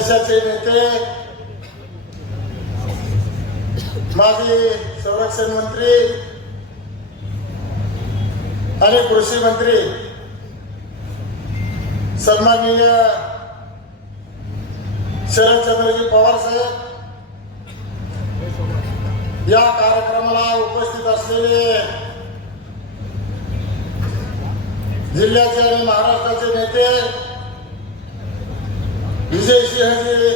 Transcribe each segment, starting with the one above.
देशाचे नेते माजी संरक्षण मंत्री आणि कृषी मंत्री सन्माननीय शरदचंद्रजी पवार साहेब या कार्यक्रमाला उपस्थित असलेले जिल्ह्याचे आणि महाराष्ट्राचे नेते विजय सिंहजी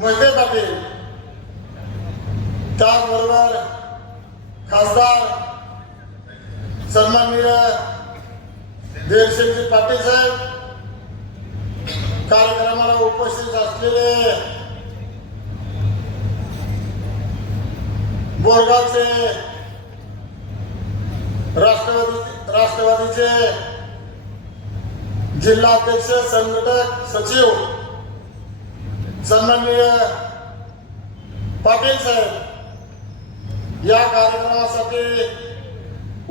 मोहिते पाटील त्याचबरोबर खासदार सन्माननीय देवसिंगजी पाटील साहेब कार्यक्रमाला उपस्थित असलेले बोरगावचे राष्ट्रवादी राष्ट्रवादीचे जिल्हाध्यक्ष संघटक सचिव सन्माननीय पाटील साहेब या कार्यक्रमासाठी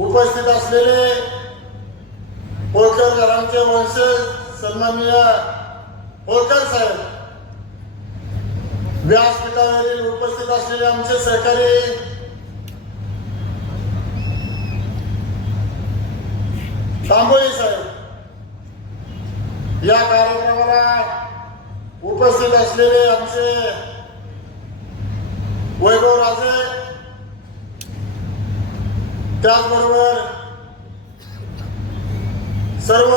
उपस्थित असलेले होळकर घरांचे वंशज सन्माननीय होळकर साहेब व्यासपीठावरील उपस्थित असलेले आमचे सहकारी तांबोळी साहेब या कार्यक्रमाला उपस्थित असलेले आमचे वैभव राजे त्याचबरोबर सर्व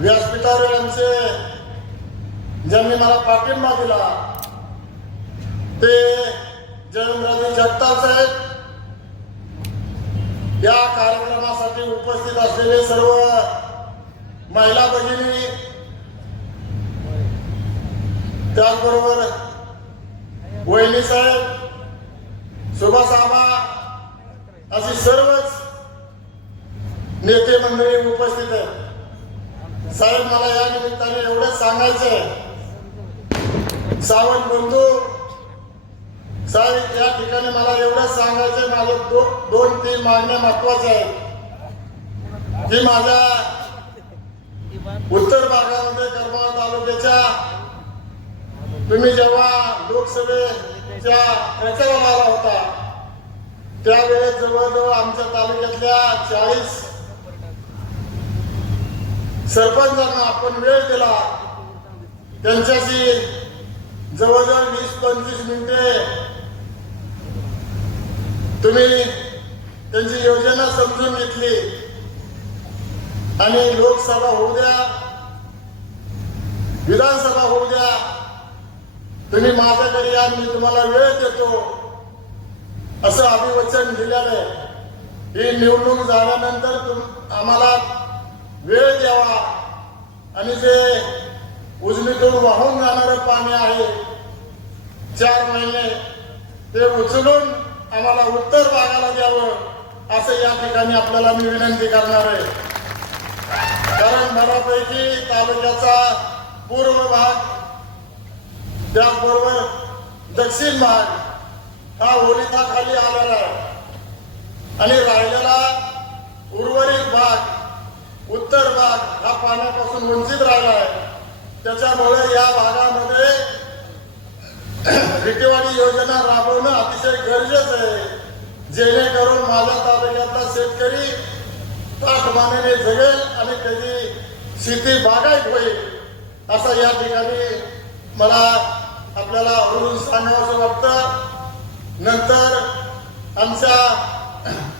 व्यासपीठावर आमचे ज्यांनी मला पाठिंबा दिला ते जयमराजे जगताप साहेब. या कार्यक्रमासाठी उपस्थित असलेले सर्व महिला भगिनी त्याचबरोबर वहिनी साहेब सुभाष आबा अशी सर्वच नेते मंडळी उपस्थित आहेत. साहेब मला या निमित्ताने एवढंच सांगायचं आहे. सावंत बंधू साहेब या ठिकाणी मला एवढंच सांगायचं माझे दो, दोन तीन मागण्या महत्त्वाच्या आहेत. की माझ्या उत्तर भागामध्ये तुम्ही जेव्हा लोकसभेच्या प्रचाराला आला होता त्यावेळेस जवळजवळ आमच्या तालुक्यातल्या चाळीस सरपंचांना आपण वेळ दिला. त्यांच्याशी जवळजवळ वीस पंचवीस मिनिटे तुम्ही त्यांची योजना समजून घेतली. आणि लोकसभा होऊ द्या विधानसभा होऊ तुम्ही माझ्याकडे या मी तुम्हाला वेळ देतो. असं अभिवचन दिल्याने ही निवडणूक झाल्यानंतर तुम आम्हाला वेळ द्यावा. आणि जे उजनीतून वाहून जाणारं पाणी आहे चार महिने ते उचलून आम्हाला उत्तर भागाला द्यावं असं या ठिकाणी आपल्याला मी विनंती करणार आहे. कारण बऱ्यापैकी तालुक्याचा पूर्व भाग त्याचबरोबर दक्षिण भाग हा ओलिताखाली आलेला आहे. आणि राहिलेला उर्वरित भाग उत्तर भाग हा पाण्यापासून वंचित राहिला आहे. त्याच्यामुळे या भागामध्ये विटेवाडी योजना राबवणं अतिशय गरजेचं आहे. जेणेकरून माझ्या तालुक्यातला शेतकरी ताटमानेने जगेल आणि त्याची शेती बागायत होईल असं या ठिकाणी मला आपल्याला आवडून सांगावं वाटतं. नंतर आमच्या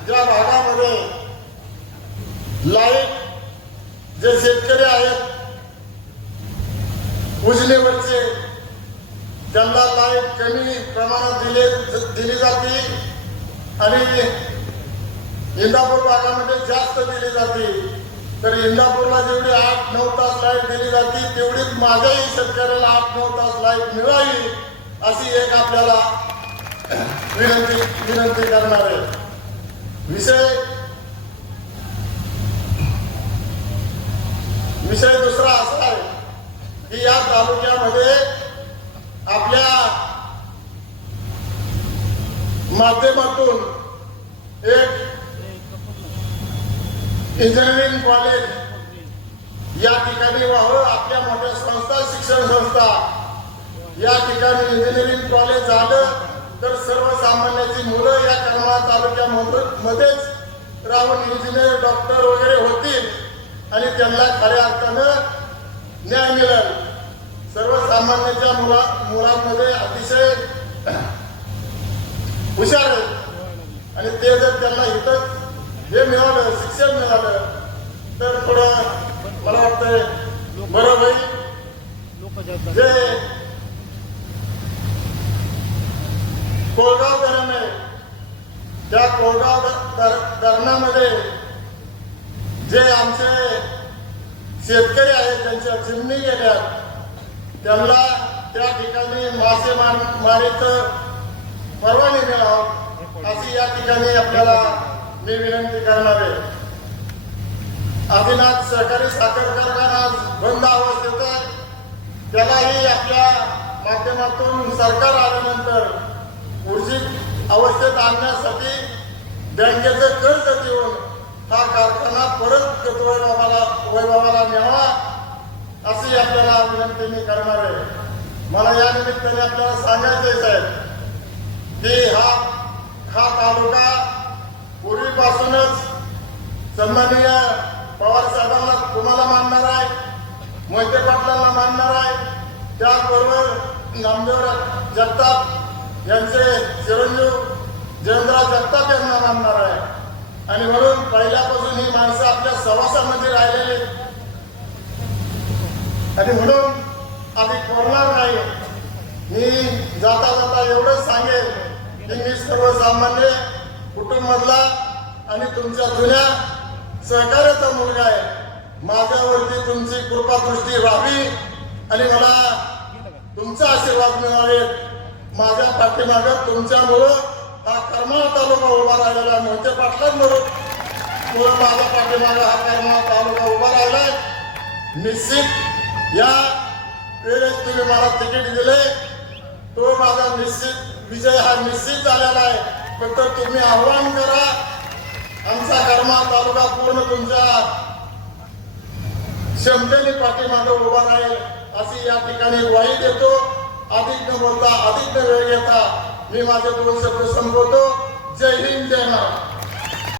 ज्या भागामध्ये लाइट जे शेतकरी आहेत उजनीवरचे त्यांना लाइट कमी प्रमाणात दिले दिली जाते आणि इंदापूर भागामध्ये जास्त दिली जाते. तर इंदापूरला जेवढी आठ नऊ तास लाइट दिली जाते तेवढीच माझ्याही शेतकऱ्याला आठ नऊ तास लाइट मिळावी अशी एक आपल्याला विनंती विनंती करणार आहे. विषय विषय दुसरा असा आहे की या तालुक्यामध्ये आपल्या माध्यमातून एक इंजिनिअरिंग कॉलेज. या ठिकाणी व्हावं आपल्या मोठ्या संस्था शिक्षण संस्था. या ठिकाणी इंजिनिअरिंग कॉलेज झालं तर सर्वसामान्याची मुलं या करमाळा तालुक्यामध्येच राहून इंजिनियर डॉक्टर वगैरे होतील आणि त्यांना खऱ्या अर्थानं न्याय मिळेल. सर्वसामान्यांच्या मुला मुलांमध्ये अतिशय हुशार आहेत. आणि ते जर त्यांना इथं हे मिळालं शिक्षण मिळालं तर थोडं मला वाटतंय बरं होईल. जे कोळगाव धरण आहे त्या कोळगाव धरणामध्ये जे आमचे शेतकरी आहेत त्यांच्या चिमणी गेल्या त्यांना त्या ठिकाणी मासे मार- मारीचं परवानगी मिळावं अशी या ठिकाणी आपल्याला मी विनंती करणार आहे. अभिनाथ सहकारी साखर कारखाना बंद अवस्थेत आहे. त्यालाही आपल्या माध्यमातून सरकार आल्यानंतर ऊर्जित अवस्थेत आणण्यासाठी बँकेचं कर्ज देऊन हा कारखाना परत वैभवाला वैभवाला न्यावा अशी आपल्याला विनंती मी करणार आहे. मला या निमित्ताने आपल्याला सांगायचं आहे की हा हा तालुका पूर्वीपासूनच सन्माननीय पवार साहेबांना तुम्हाला मानणार आहे मोहिते पाटलांना मानणार आहे. त्याचबरोबर नामदेव जगताप यांचे चिरंजीव जयंतराव जगताप यांना मानणार आहे. आणि म्हणून पहिल्यापासून ही माणसं आपल्या सवासामध्ये राहिलेली आणि म्हणून आम्ही बोलणार नाही. मी जाता जाता एवढंच सांगेन की मी सर्वसामान्य कुटुंबातला आणि तुमच्या जुन्या सहकार्याचा मुलगा आहे. माझ्यावरती तुमची कृपादृष्टी राहावी आणि मला तुमचा आशीर्वाद मिळावे. माझ्या पाठीमागं तुमच्यामुळं हा करमाळा तालुका उभा राहिलेला मोठे पाटलांमुळं. मुळं माझ्या पाठीमागं हा करमाळा तालुका उभा राहिलाय निश्चित या वेळेस तुम्ही मला तिकीट दिले. तो माझा निश्चित विजय हा निश्चित झालेला आहे. फक्त तुम्ही आव्हान करा. आमचा कर्मा तालुका पूर्ण तुमच्या क्षमतेने पाठीमागे उभा राहील अशी या ठिकाणी ग्वाही देतो. अधिक न बोलता अधिक न वेळ घेता मी माझे दोन शब्द संपवतो. जय हिंद जय महाराष्ट्र.